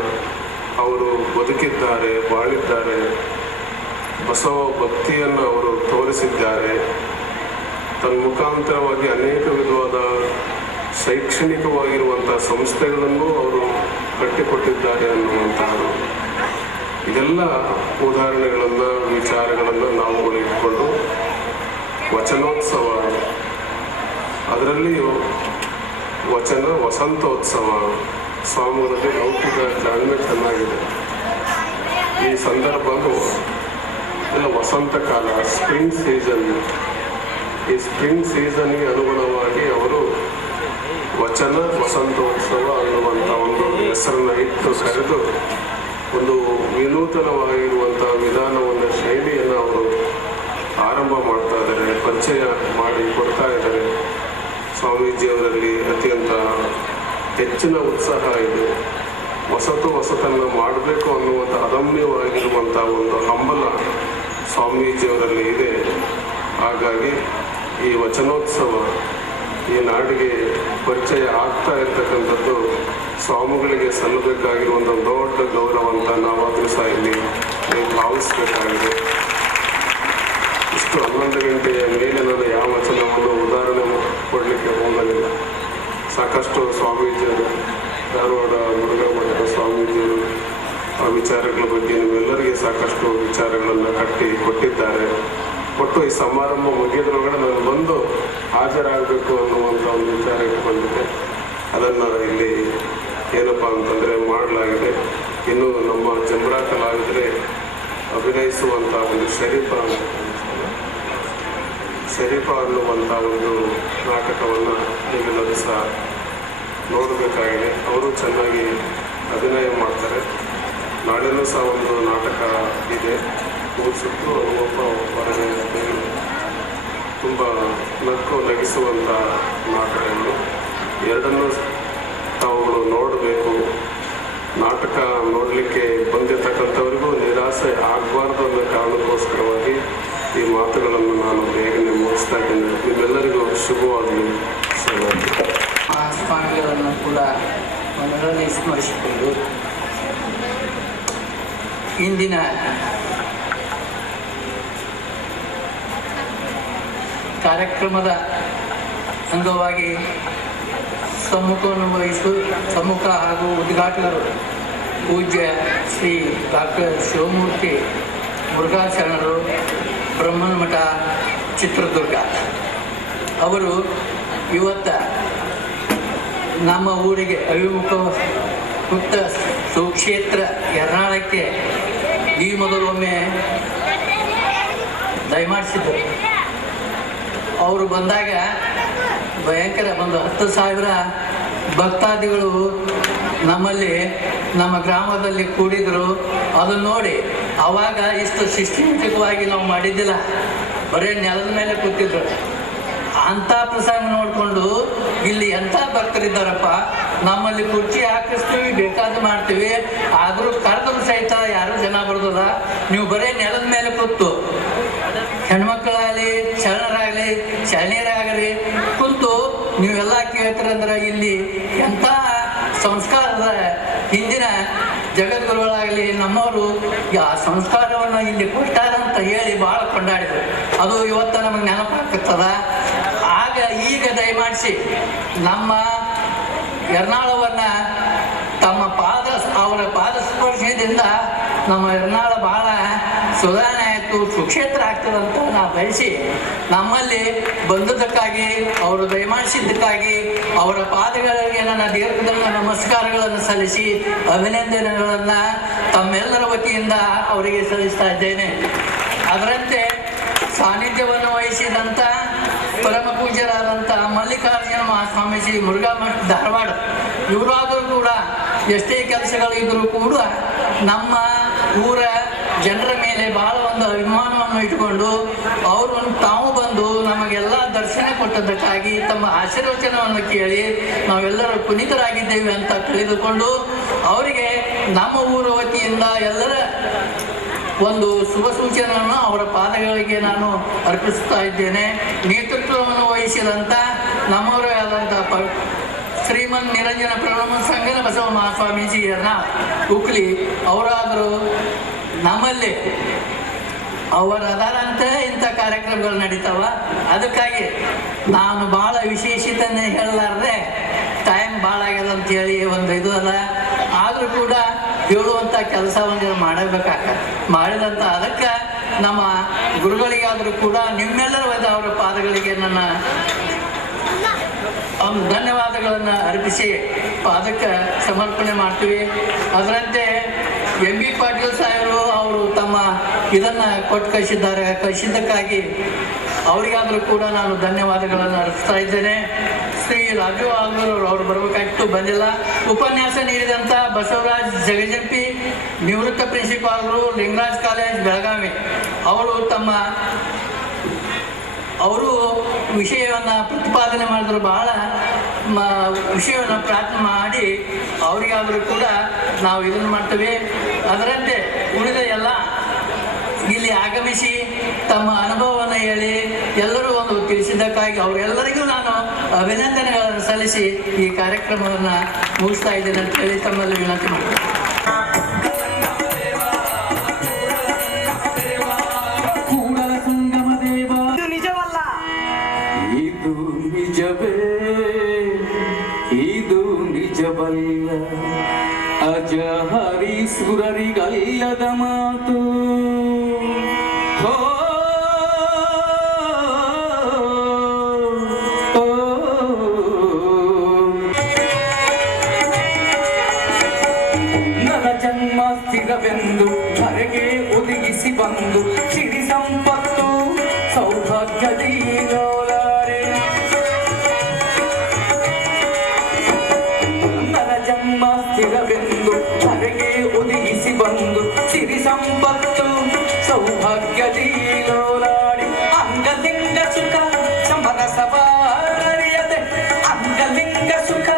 ಅವರು ಬದುಕಿದ್ದಾರೆ, ಬಾಳಿದ್ದಾರೆ. ಬಸವ ಭಕ್ತಿಯನ್ನು ಅವರು ತೋರಿಸಿದ್ದಾರೆ. ತನ್ನ ಮುಖಾಂತರವಾಗಿ ಅನೇಕ ವಿಧವಾದ ಶೈಕ್ಷಣಿಕವಾಗಿರುವಂಥ ಸಂಸ್ಥೆಗಳನ್ನು ಅವರು ಕಟ್ಟಿಕೊಟ್ಟಿದ್ದಾರೆ ಅನ್ನುವಂಥದ್ದು. ಇದೆಲ್ಲ ಉದಾಹರಣೆಗಳನ್ನು, ವಿಚಾರಗಳನ್ನು ನಾವುಗಳು ಇಟ್ಕೊಂಡು ವಚನೋತ್ಸವ, ಅದರಲ್ಲಿಯೂ ವಚನ ವಸಂತೋತ್ಸವ, ಸ್ವಾಮಿಗಳಲ್ಲಿ ಲೌಕಿಕ ಜಾಣ್ಮೆ ಚೆನ್ನಾಗಿದೆ. ಈ ಸಂದರ್ಭವು ಎಲ್ಲ ವಸಂತ ಕಾಲ, ಸ್ಪ್ರಿಂಗ್ ಸೀಸನ್. ಈ ಸ್ಪ್ರಿಂಗ್ ಸೀಸನ್ಗೆ ಅನುಗುಣವಾಗಿ ಅವರು ವಚನ ವಸಂತೋತ್ಸವ ಅನ್ನುವಂಥ ಒಂದು ಹೆಸರನ್ನು ಇಟ್ಟು ಕರೆದು ಒಂದು ವಿನೂತನವಾಗಿರುವಂಥ ವಿಧಾನವನ್ನು, ಶೈಲಿಯನ್ನು ಅವರು ಆರಂಭ ಮಾಡ್ತಾ ಇದ್ದಾರೆ, ಪರಿಚಯ ಮಾಡಿ ಕೊಡ್ತಾ ಇದ್ದಾರೆ. ಸ್ವಾಮೀಜಿಯವರಲ್ಲಿ ಅತ್ಯಂತ ಹೆಚ್ಚಿನ ಉತ್ಸಾಹ ಇದೆ. ಹೊಸತನ್ನು ಮಾಡಬೇಕು ಅನ್ನುವಂಥ ಅದಮ್ಯವಾಗಿರುವಂಥ ಒಂದು ಹಂಬಲ ಸ್ವಾಮೀಜಿಯವರಲ್ಲಿ ಇದೆ. ಹಾಗಾಗಿ ಈ ವಚನೋತ್ಸವ ಈ ನಾಡಿಗೆ ಪರಿಚಯ ಆಗ್ತಾ ಇರ್ತಕ್ಕಂಥದ್ದು ಸ್ವಾಮಿಗಳಿಗೆ ಸಲ್ಲಬೇಕಾಗಿರುವಂಥ ದೊಡ್ಡ ಗೌರವ ಅಂತ ನಾವಾದರೂ ಸಹ ಇಲ್ಲಿ ಭಾವಿಸಬೇಕಾಗಿದೆ. ಇಷ್ಟು 11 ಗಂಟೆಯ ಮೇಲೆ ನಾನು ಯಾವ ವಚನವನ್ನು ಉದಾಹರಣೆ ಕೊಡಲಿಕ್ಕೆ ಹೋಗಲಿಲ್ಲ. ಸಾಕಷ್ಟು ಸ್ವಾಮೀಜಿಯರು, ಧಾರವಾಡ ಮುರುಘಾ ಮಠದ ಸ್ವಾಮೀಜಿಯರು ಆ ವಿಚಾರಗಳ ಬಗ್ಗೆ ನಿಮ್ಮೆಲ್ಲರಿಗೆ ಸಾಕಷ್ಟು ವಿಚಾರಗಳನ್ನು ಕೊಟ್ಟಿದ್ದಾರೆ. ಒಟ್ಟು ಈ ಸಮಾರಂಭ ಮುಗಿಯೋದ್ರೊಳಗಡೆ ನಾನು ಬಂದು ಹಾಜರಾಗಬೇಕು ಅನ್ನುವಂಥ ಒಂದು ವಿಚಾರ ಇಟ್ಕೊಂಡಿದ್ದೆ. ಅದನ್ನು ಇಲ್ಲಿ ಏನಪ್ಪ ಅಂತಂದರೆ ಮಾಡಲಾಗಿದೆ. ಇನ್ನು ನಮ್ಮ ಜಂಬ್ರಾ ಕಲಾವಿದರೆ ಅಭಿನಯಿಸುವಂಥ ಒಂದು ಶರೀಫ ಅನ್ನುವಂಥ ಒಂದು ನಾಟಕವನ್ನು ನೀವೆಲ್ಲರೂ ಸಹ ನೋಡಬೇಕಾಗಿದೆ. ಅವರು ಚೆನ್ನಾಗಿ ಅಭಿನಯ ಮಾಡ್ತಾರೆ. ನಾಳೆನೂ ಸಹ ಒಂದು ನಾಟಕ ಇದೆ, ಮುಗಿಸಿಟ್ಟು ಒಬ್ಬ ಹೊರಗೆ ತುಂಬ ನಗಿಸುವಂಥ ನಾಟಕಗಳು. ಎರಡನ್ನೂ ತಾವುಗಳು ನೋಡಬೇಕು. ನಾಟಕ ನೋಡಲಿಕ್ಕೆ ಬಂದಿರತಕ್ಕಂಥವ್ರಿಗೂ ನಿರಾಸೆ ಆಗಬಾರ್ದು ಅನ್ನೋ ಕಾರಣಕ್ಕೋಸ್ಕರವಾಗಿ ಈ ಮಾತುಗಳನ್ನು ನಾನು ಬೇಗನೆ ಮುಗಿಸ್ತಾ ಇದ್ದೇನೆ. ನಿಮ್ಮೆಲ್ಲರಿಗೂ ಶುಭವಾಗಲಿ. ಸ್ವಾಮಿಗಳನ್ನು ಕೂಡ ಮನರಲ್ಲಿ ಸ್ಮರಿಸಿಕೊಂಡು ಇಂದಿನ ಕಾರ್ಯಕ್ರಮದ ಅಂಗವಾಗಿ ಸಮ್ಮುಖ ಹಾಗೂ ಉದ್ಘಾಟಕರು ಪೂಜ್ಯ ಶ್ರೀ ಡಾಕ್ಟರ್ ಶಿವಮೂರ್ತಿ ಮುರುಘಾಶರಣರು, ಬ್ರಹ್ಮನ ಮಠ, ಚಿತ್ರದುರ್ಗ ಅವರು ಇವತ್ತ ನಮ್ಮ ಊರಿಗೆ ಮುಕ್ತ ಸುಕ್ಷೇತ್ರ ಯರ್ನಾಳಕ್ಕೆ ಈ ಮೊದಲೊಮ್ಮೆ ದಯಮಾಡಿಸಿದ್ದರು. ಅವರು ಬಂದಾಗ ಭಯಂಕರ ಒಂದು 10,000 ಭಕ್ತಾದಿಗಳು ನಮ್ಮಲ್ಲಿ ನಮ್ಮ ಗ್ರಾಮದಲ್ಲಿ ಕೂಡಿದರು. ಅದನ್ನು ನೋಡಿ ಆವಾಗ ಇಷ್ಟು ಸಿಸ್ಟಮೆಟಿಕವಾಗಿ ನಾವು ಮಾಡಿದ್ದಿಲ್ಲ, ಬರೀ ನೆಲದ ಮೇಲೆ ಕೂತಿದ್ರು. ಅಂಥ ಪ್ರಸಂಗ ನೋಡಿಕೊಂಡು ಇಲ್ಲಿ ಎಂಥ ಭಕ್ತರಿದ್ದಾರಪ್ಪ, ನಮ್ಮಲ್ಲಿ ಕುರ್ಚಿ ಹಾಕಿಸ್ತೀವಿ, ಬೇಕಾದ ಮಾಡ್ತೀವಿ, ಆದರೂ ಕರೆದ್ರು ಸಹಿತ ಯಾರೂ ಜನ ಬರೋದಿಲ್ಲ. ನೀವು ಬರೀ ನೆಲದ ಮೇಲೆ ಕೂತು ಹೆಣ್ಮಕ್ಳಾಗಲಿ ಶರಣರಾಗಲಿ ಶರಣೀಯರಾಗಲಿ ಕುಂತು ನೀವೆಲ್ಲ ಕೇಳ್ತೀರಂದ್ರೆ ಇಲ್ಲಿ ಎಂಥ ಸಂಸ್ಕಾರದ ಹಿಂದಿನ ಜಗದ್ಗುರುಗಳಾಗಲಿ ನಮ್ಮವರು ಆ ಸಂಸ್ಕಾರವನ್ನು ಇಲ್ಲಿ ಕೊಟ್ಟಾರಂತ ಹೇಳಿ ಭಾಳ ಕೊಂಡಾಡಿದರು. ಅದು ಇವತ್ತು ನಮಗೆ ನೆನಪಾಗ್ತದ. ಆಗ ಈಗ ದಯಮಾಡಿಸಿ ನಮ್ಮ ಯರ್ನಾಳವನ್ನು ಅವರ ಪಾದ ಸ್ಪರ್ಶದಿಂದ ನಮ್ಮ ಯರ್ನಾಳ ಭಾಳ ಸುಧಾರಣೆ ಆಯಿತು, ಸುಕ್ಷೇತ್ರ ಆಗ್ತದಂತ ನಾವು ಬಯಸಿ ನಮ್ಮಲ್ಲಿ ಬಂದದ್ದಕ್ಕಾಗಿ ಅವರು ದಯಮಾಡಿಸಿದ್ದಕ್ಕಾಗಿ ಅವರ ಪಾದಗಳಿಗೆ ನನ್ನ ದೀರ್ಘದಂಡ ನಮಸ್ಕಾರಗಳನ್ನು ಸಲ್ಲಿಸಿ ಅಭಿನಂದನೆಗಳನ್ನು ತಮ್ಮೆಲ್ಲರ ವತಿಯಿಂದ ಅವರಿಗೆ ಸಲ್ಲಿಸ್ತಾ ಇದ್ದೇನೆ. ಅದರಂತೆ ಸಾನ್ನಿಧ್ಯವನ್ನು ವಹಿಸಿದಂಥ ಪರಮ ಪೂಜ್ಯರಾದಂಥ ಮಲ್ಲಿಕಾರ್ಜುನ ಮಹಾಸ್ವಾಮೀಜಿ ಮುರುಘಾ ಮಠ ಧಾರವಾಡ, ಇವರಾದರೂ ಕೂಡ ಎಷ್ಟೇ ಕೆಲಸಗಳು ಇದ್ದರೂ ಕೂಡ ನಮ್ಮ ಊರ ಜನರ ಮೇಲೆ ಬಹಳ ಒಂದು ಅಭಿಮಾನವನ್ನು ಇಟ್ಟುಕೊಂಡು ಅವರು ತಾವು ಬಂದು ನಮಗೆಲ್ಲ ದರ್ಶನ ಕೊಟ್ಟದ್ದಕ್ಕಾಗಿ ತಮ್ಮ ಆಶೀರ್ವಚನವನ್ನು ಕೇಳಿ ನಾವೆಲ್ಲರೂ ಪುನೀತರಾಗಿದ್ದೇವೆ ಅಂತ ತಿಳಿದುಕೊಂಡು ಅವರಿಗೆ ನಮ್ಮ ಊರ ವತಿಯಿಂದ ಎಲ್ಲರ ಒಂದು ಶುಭ ಸೂಚನೆಯನ್ನು ಅವರ ಪಾದಗಳಿಗೆ ನಾನು ಅರ್ಪಿಸ್ತಾ ಇದ್ದೇನೆ. ನೇತೃತ್ವವನ್ನು ವಹಿಸಿದಂಥ ನಮ್ಮವರೇ ಆದಂಥ ಶ್ರೀಮನ್ ನಿರಂಜನ ಪ್ರಣವ ಸಂಗನ ಬಸವ ಮಹಾಸ್ವಾಮೀಜಿ ಉಕ್ಲಿ ಅವರಾದರೂ ನಮ್ಮಲ್ಲಿ ಅವರದಾರಂತ ಇಂಥ ಕಾರ್ಯಕ್ರಮಗಳು ನಡೀತಾವ. ಅದಕ್ಕಾಗಿ ನಾನು ಭಾಳ ವಿಶೇಷತೆಯನ್ನೇ ಹೇಳಲಾರ್ದೆ ಟೈಮ್ ಭಾಳ ಆಗ್ಯದ ಅಂತೇಳಿ ಒಂದು ಇದು ಅಲ್ಲ, ಆದರೂ ಕೂಡ ಹೇಳುವಂಥ ಕೆಲಸ ಒಂದು ಮಾಡಿದಂಥ ಅದಕ್ಕೆ ನಮ್ಮ ಗುರುಗಳಿಗಾದರೂ ಕೂಡ ನಿಮ್ಮೆಲ್ಲರ ಅವರ ಪಾದಗಳಿಗೆ ನನ್ನ ಧನ್ಯವಾದಗಳನ್ನು ಅರ್ಪಿಸಿ ಪಾದಕ್ಕೆ ಸಮರ್ಪಣೆ ಮಾಡ್ತೀವಿ. ಅದರಂತೆ ಎಂ ಬಿ ಪಾಟೀಲ್ ಸಾಹೇಬರು ಅವರು ತಮ್ಮ ಇದನ್ನು ಕೊಟ್ಟು ಕಳಿಸಿದ್ದಕ್ಕಾಗಿ ಅವರಿಗಾದರೂ ಕೂಡ ನಾನು ಧನ್ಯವಾದಗಳನ್ನು ಅರ್ಪಿಸ್ತಾ ಇದ್ದೇನೆ. ಶ್ರೀ ರಾಜು ಆಲ್ಗೂರು ಅವರು ಬರಬೇಕಾಗಿತ್ತು, ಬಂದಿಲ್ಲ. ಉಪನ್ಯಾಸ ನೀಡಿದಂಥ ಬಸವರಾಜ್ ಜಗಜಂಪಿ, ನಿವೃತ್ತ ಪ್ರಿನ್ಸಿಪಾಲ್ರು, ಲಿಂಗರಾಜ್ ಕಾಲೇಜ್ ಬೆಳಗಾವಿ, ಅವರು ವಿಷಯವನ್ನು ಪ್ರತಿಪಾದನೆ ಮಾಡಿದ್ರು. ಬಹಳ ವಿಷಯವನ್ನು ಪ್ರಾರ್ಥನೆ ಮಾಡಿ ಅವರಿಗಾದರೂ ಕೂಡ ನಾವು ಇದನ್ನು ಮಾಡ್ತೇವೆ. ಅದರಂತೆ ಉಳಿದ ಎಲ್ಲ ಇಲ್ಲಿ ಆಗಮಿಸಿ ತಮ್ಮ ಅನುಭವವನ್ನು ಹೇಳಿ ಎಲ್ಲರೂ ಒಂದು ತಿಳಿಸಿದ್ದಕ್ಕಾಗಿ ಅವರೆಲ್ಲರಿಗೂ ನಾನು ಅಭಿನಂದನೆಗಳನ್ನು ಸಲ್ಲಿಸಿ ಈ ಕಾರ್ಯಕ್ರಮವನ್ನು ಮುಗಿಸ್ತಾ ಇದ್ದೇನೆ ಅಂತ ಹೇಳಿ ತಮ್ಮಲ್ಲಿ ವಿನಂತಿ ಮಾಡ್ತೇನೆ. ಕೂಡಲ ಸಂಗಮ ದೇವ ಅಜ ಹರೀಶ್ವರರಿಗಲ್ಲದ ಮಾತು ಹೋ ನನ್ನ ಜನ್ಮ ಸ್ಥಿರವೆಂದು ಧರೆಗೆ ಒದಗಿಸಿ ಬಂದು ಸಿರಿ ಸಂಪತ್ತು ಸೌಭಾಗ್ಯದಿ ಲೋಲಾರೆ ನನ್ನ ಜನ್ಮ ಸ್ಥಿರವೆಂದು ಧರೆಗೆ ಒದಗಿಸಿ ಬಂದು ಸಿರಿ ಸಂಪತ್ತು ಸೌಭಾಗ್ಯದಿ ಲೋಲಾಡಿ ಅಂಗಲಿಂಗ ಸುಖ ಸಮರಸವಾನರಿಯದೆ ಅಂಗಲಿಂಗ ಸುಖ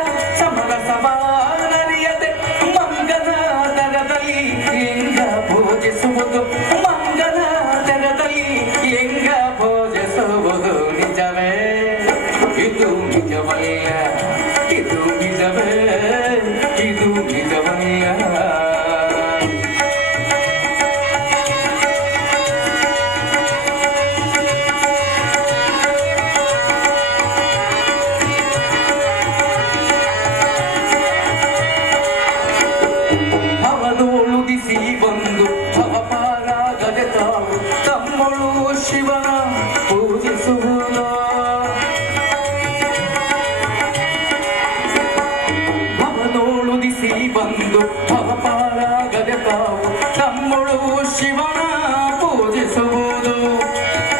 ಸಮರಸವಾನರಿಯದೆ ಮಂಗನಾದರದಲ್ಲಿ ಲಿಂಗ ಭೋಜಿಸುವುದು ಮಂಗನಾದರದಲ್ಲಿ ಲಿಂಗ ಭೋಜಿಸುವುದು ನಿಜವೇ ಇದು ನಿಜವಲ್ಲ ಇದು ನಿಜವೇ ಇದು ನಿಜವಲ್ಲ ಅವನು ಉಳುಗಿಸಿ ಬಂದು ಅವಪಾರಾಗದೆ ತಾವು ತಮ್ಮಳು ಶಿವನ ಪೂಜಿಸುವುದು ಅವನು ಉಳುಗಿಸಿ ಬಂದು ಅವಪಾರಾಗದೆ ತಾವು ತಮ್ಮಳು ಶಿವನ ಪೂಜಿಸುವುದು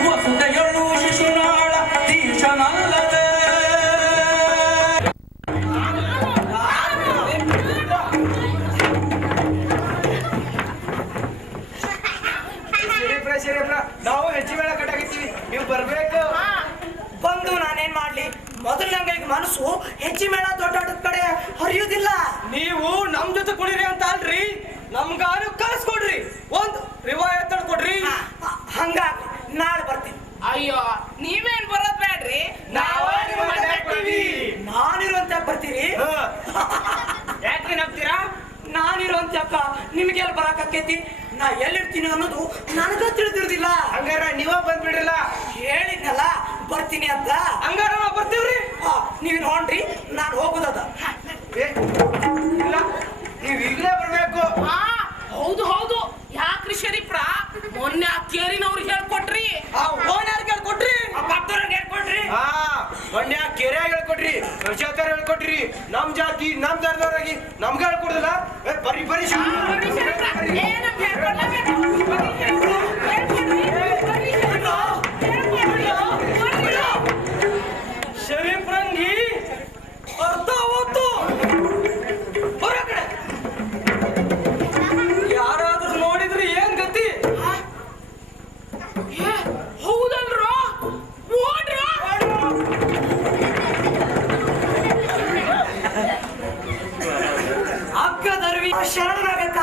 ವಸುದೆಯಳು ಶಿಶುನಾಳ ದೀಶನಲ್ಲದೆ ನಾವು ಹೆಚ್ಚು ಬೇಡ ಕಟ್ಟಾಗಿರ್ತೀವಿ ನೀವು ಬರ್ಬೇಕು ಬಂದು ನಾನೇನ್ ಮಾಡ್ಲಿ ಮೊದಲಂಗ ಈಗ ಮನಸ್ಸು ಹೆಚ್ಚಿ ಮೇಳ ದೊಡ್ಡ ಕಡೆ ಹರಿಯುವುದಿಲ್ಲ. ನೀವು ನಮ್ ಜೊತೆ ಕುಡಿರಿ ಅಂತ ಅಲ್ರಿ, ನಮ್ಗಾರು ಕಳ್ಸ್ಕೊಡ್ರಿ, ಒಂದ್ ರಿವಾಯತ್ ಕೊಡ್ರಿ. ಹಂಗಾಗಿ ನಾಳೆ ಬರ್ತೀನಿ. ಅಯ್ಯೋ ನೀವೇನ್ ಬರೋದ್ ಬೇಡ್ರಿ, ನಾನಿರುವಂತ ಬರ್ತೀರಿ. ಯಾಕ್ರಿ ನಗ್ತೀರಾ? ನಾನಿರುವಂತ ನಿಮ್ಗೆಲ್ಲ ಬರಾಕೈತಿ, ನಾ ಎಲ್ಲಿರ್ತೀನಿ ಅನ್ನೋದು ನನಗ ತಿಳಿದಿರುದಿಲ್ಲ. ಹಂಗಾರ ನೀವ ಬಂದ್ಬಿಡ್ರಲ್ಲ, ಹೇಳಿದ್ನಲ್ಲ ಬರ್ತೀನಿ ಅಂತ. ಹಂಗಾರ ನಾವ್ ಬರ್ತೀವ್ರಿ. ನೀವ್ ನೋಡ್ರಿ ನಾನ್ ಹೋಗುದದ. ಇಲ್ಲ ನೀವ್ ಈಗಲೇ ಬರ್ಬೇಕು. ಹೌದು ಹೌದು. ಯಾಕ್ರಿ ಶರೀಫ್ರ ಮೊನ್ನೆ ಆ ಕೇರಿನವ್ರಿಗೆ ಹೇಳ್ಕೊಟ್ರಿ, ಓನರ್ಗೆ ಹೇಳ್ಕೊಟ್ರಿ, ಭಕ್ತರಿಗೆ ಹೇಳ್ಕೊಟ್ರಿ, ಮೊನ್ನೆ ಕೆರೆಯಾಗ ಹೇಳ್ಕೊಟ್ರಿ, ಕರ್ಷಾತಾರ ಹೇಳ್ಕೊಟ್ರಿ, ನಮ್ ಜಾತಿ ನಮ್ ಧರ್ಮದವ್ರಾಗಿ ನಮ್ಗೆ ಹೇಳ್ಕೊಡುದಿಲ್ಲ. ಬರ್ರಿ ಬರ್ರಿ ಶರೀಫ್ರಂಗಿ ಅರ್ಥ ಅವತ್ತು ಹೊರಗಡೆ ಯಾರಾದ್ರೂ ನೋಡಿದ್ರೆ ಏನ್ ಗತಿ? ಹೌದಲ್ರೋ ನೋಡ್ರ ಅಗ್ಗದರ್ವಿ ಶರಣರಾಗಕ್ಕ.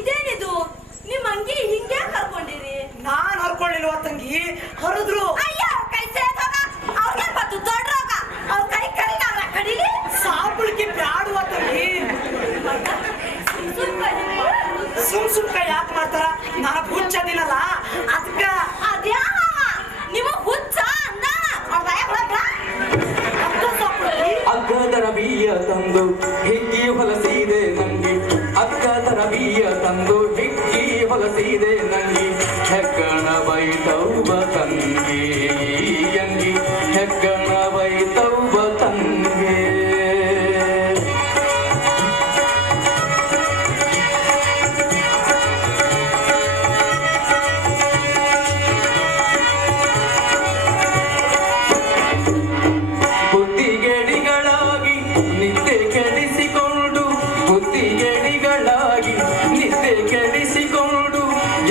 ಇದೇನಿದು ನಿಮ್ ಅಂಗಿ ಹಿಂಗೆ ಕರ್ಕೊಂಡಿರಿ? ನಾನ್ ಹರ್ಕೊಳ್ಳಿಲ್ವ ತಂಗಿ, ಹರಿದ್ರು. ಅಯ್ಯ ಕೈ ಸೇದೋಗ ಅವ್ರಿಗೆ ಬತ್ತು ದೊಡ್ಡೋಗ ಅವ್ರ ಕೈ ಕರಿಗಾರ ಕಡಿಲಿ ಸಾಂಬಳಿಕೆ ಬ್ಯಾಡುವ ತಂಗಿ. ಸುಮ್ ಯಾಕೆ ಮಾಡ್ತಾರ? ನಾನು ಹುಚ್ಚದಿನಲ್ಲ ಅದಕ್ಕ. ಅದ್ಯಾ ನೀವು ಹುಚ್ಚ ಅಂದಾನ ಅವ್ರ ಭಯ ಹೊರಗ ಅಗ್ಗದರ ಬಿಯ್ಯ ತಂದು ಹಿಕ್ಕಿ ಹೊಲಸಿದೆ ನಂಗಿ, ಅಗ್ಗದರ ಬಿಯ್ಯ ತಂದು ಹಿಕ್ಕಿ ಹೊಲಸಿದೆ ನಂಗಿ, ಹೆಗ್ಗಣ ಬೈತವ್ವ ತಂಗಿ ಅಂಗಿ, ಹೆಗ್ಗಣ ಬೈತವ್ವ ತಂಗಿ. ಬುದ್ಧಿಗೆಡಿಗಳಾಗಿ ನಿದ್ದೆ ಕೆಡಿಸಿಕೊಂಡು, ಬುದ್ಧಿಗೆಡಿಗಳಾಗಿ ನಿದ್ದೆ ಕೆಡಿಸಿಕೊಂಡು,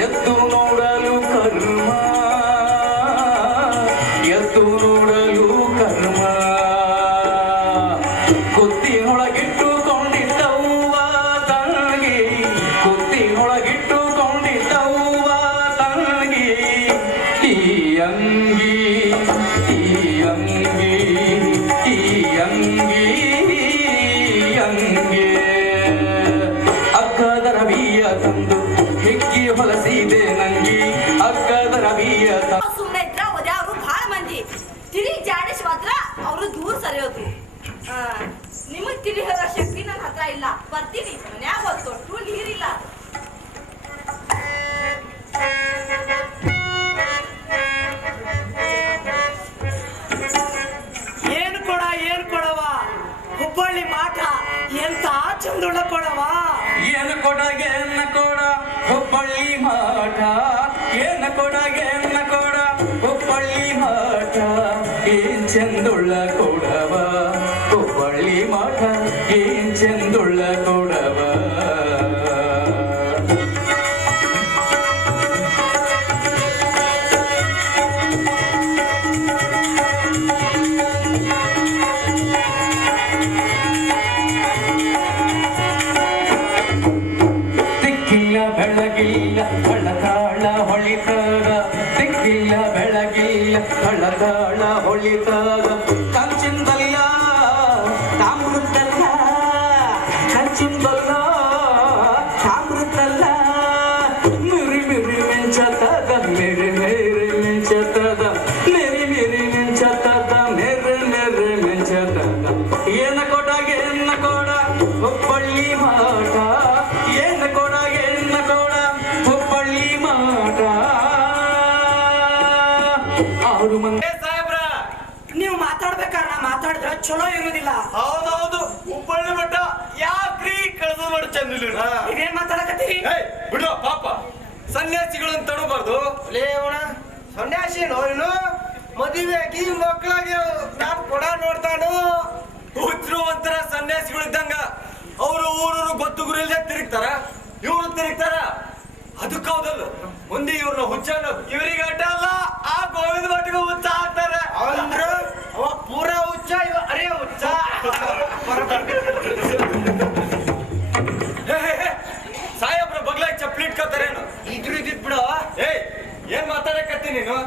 ಎದ್ದು ನೋಡಲು ಕರ್ಮ, ಎದ್ದು ನೋಡಲು ಕರ್ಮ, ಕುತ್ತಿನೊಳಗಿಟ್ಟುಕೊಂಡಿದ್ದವ್ವ ತಂಗಿ, ಕುತ್ತಿನೊಳಗಿಟ್ಟುಕೊಂಡಿದ್ದವ್ವ ತಂಗಿ, ಈ ಅಂಗಿ ಈ ಅಂಗಿ ಈ ಅಂಗಿ ಅಂಗಿ. ಅಗ್ಗದರ ಬಿಯ್ಯ ತಂದು ಹಿಕ್ಕಿ ಹೊಲಸಿದೆ ನಂಗಿ, ಅಗ್ಗದರ ಬಿಯ್ಯ ತಂದು. ಸುಮ್ಮನೆ ಇದ್ರ ಒದ್ಯಾವ್ರು ಬಹಳ ಮಂದಿ ತಿಳಿ ಜಾಡಿಸ್ ಮಾತ್ರ ಅವರು ದೂರ ಸರಿಯೋದು. ನಿಮಗ್ ತಿಳಿ ಹೇಳೋ ಶಕ್ತಿ ನನ್ನ ಹತ್ರ ಇಲ್ಲ. ಬರ್ತೀನಿ ಮನ್ಯಾಗ ಚಂದುಳ್ಳ ಕೊಡವ ಏನ ಕೊಡಗೆನ್ನ ಕೊಡ ಹುಬ್ಬಳ್ಳಿ ಮಾಟ ಏನ ಕೊಡಗೆನ್ನ ಕೊಡ ಹುಬ್ಬಳ್ಳಿ ಮಾಟ ಏನ್ ಚಂದುಳ್ಳ ಕೊಡವ ಹುಬ್ಬಳ್ಳಿ ಮಾಟ ಏನ್ ಚಂದುಳ್ಳ ಕೊಡವ ಬೆಳಗಿಲ್ಲ ಹಳ್ಳತಾಳ ಹೊಳಿತಾಗ ದಿಕ್ಕಿಲ್ಲ ಬೆಳಗಿಲ್ಲ ಹಳ್ಳತಾಳ ಹೊಳಿತಾಗ ಕಂಚಿಂದಲ್ಲ ತಾಮ್ರದಲ್ಲ ಕಂಚಿಂದಲ್ಲ ತಾಮ್ರದಲ್ಲ ಮಿರಿ ಮಿರಿ ಮಿಂಚತದ ಮೇರೆ ಮೇರೆ ಮಿಂಚತದ ಮೇರಿ ಮಿರಿ ಮಿಂಚತದ ಮೇರೆ ಮೇರೆ ಮಿಂಚತದ ಏನ ಕೊಡಗೆ ಎನ್ನ ಕೊಡ ಹುಬ್ಬಳ್ಳಿ ಮಾಟ ಏನ ಕೊಡಗೆ ಎನ್ನ ಕೊಡ ಹುಬ್ಬಳ್ಳಿ ಮಾಟ ಆರು ಮಂದಿ ಸಾಹೇಬ್ರ ನೀವು ಮಾತಾಡ್ಬೇಕಾದ್ರೆ ನಾ ಮಾತಾಡಿದ್ರೆ ಚಲೋ ಇರುದಿಲ್ಲ. ಹೌದೌದು ಹುಬ್ಬಳ್ಳಿ ಮಠ ಯಾಕ್ರಿ ಕಳೆದ ಮಾಡಿ ಚಂದಿಲ್ಲ ಇದೇನ್ ಮಾತಾಡಕತ್ತೀರಿ? ಬಿಡು ಪಾಪ ಸನ್ಯಾಸಿಗಳನ್ನ ತಡಬಾರ್ದು ಲೇವಣ ಸನ್ಯಾಸಿ ನೋನು ಮದುವೆ ಆಗಿ ಮಕ್ಕಳಾಗಿ ನಾನ್ ಕೊಡ ನೋಡ್ತಾನು ಹುಚ್ಚರು ಒಂಥರ ಸನ್ಯಾಸಿಗಳಿದ್ದಂಗ ಅವರು ಊರೂರು ಗೊತ್ತು ಗುರಿ ಇಲ್ಲದೆ ತಿರುಗ್ತಾರ ಇವ್ರು ತಿರುಗ್ತಾರ ಅದಕ್ಕೆ ಹೌದಲ್ಲ ಮುಂದೆ ಇವ್ರನ್ನ ಹುಚ್ಚನು ಇವ್ರಿಗೆ ಅಡ್ಡ ಅಲ್ಲ ಆ ಗೋವಿಂದ ಮಟ್ಟಿಗೆ ಹುಚ್ಚ ಹಾಕ್ತಾರೆ ಅಂದ್ರ ಅವ ಪೂರಾ ಹುಚ್ಚ ಇವ ಅರೇ ಹುಚ್ಚ ಸಾಹೇಬ್ರ ಬಗ್ಲಾಗ ಚಪ್ಪಲಿ ಇಟ್ಕೋತಾರೇನು ಇದ್ರು ಇದ್ದಿದ್ ಬಿಡು ಏಯ್ ಏನ್ ಮಾತಾಡಕತ್ತಿ ನೀನು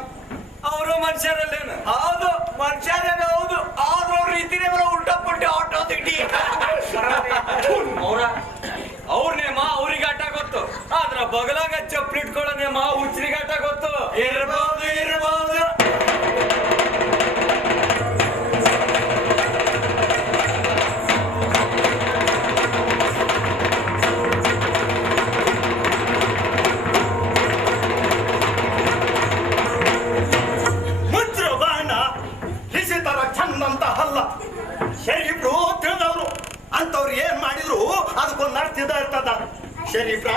ಅವರು ಮನುಷ್ಯರಲ್ಲೇನು ಹೌದು ಮನುಷ್ಯರೇನು ಹೌದು ಆದ್ರೂ ಅವ್ರ ರೀತಿನೇ ಉಲ್ಟಾ ಪುಲ್ಟಿ ಆಟೋ ತಿಂಡಿ ಅವ್ರ ನೇಮ ಅವ್ರಿಗೆ ಆಟ ಗೊತ್ತು ಆದ್ರ ಬಗಲಾಗ ಚಪ್ಪಲಿ ಇಟ್ಕೊಳ್ಳೋ ನೇಮ ಹುಚ್ಚರಿಗೆ ಆಟ ಗೊತ್ತು ಇರ್ಬೋದು ಇರ್ಬೋದು ಮುಚ್ಚು ಬಾಣ ಹಿಸಿತರ ಚಂದಂತ ಅಲ್ಲ ಶರೀಫ್ರು ತಿಳಿದವ್ರು ಅಂತವ್ರು ಏನ್ ಮಾಡಿದ್ರು ಅದಕ್ಕೊಂದು ಅರ್ಥ ಇರ್ತದ ಶರೀಫ್ರ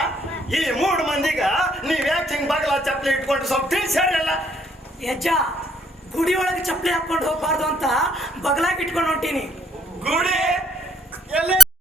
ಈ 3 ಮಂದಿಗ ನೀವ್ ಯಾಕೆ ಹಿಂಗ್ ಬಾಗಲ ಚಪ್ಪಲಿ ಇಟ್ಕೊಂಡು ಸ್ವಲ್ಪ ತಿಳಿಸ್ಯಾರಲ್ಲ ಯಜ್ಜ ಗುಡಿ ಒಳಗೆ ಚಪ್ಪಲಿ ಹಾಕೊಂಡು ಹೋಗ್ಬಾರ್ದು ಅಂತ ಬಗಲಾಗಿ ಇಟ್ಕೊಂಡು ಹೊಂಟೀನಿ.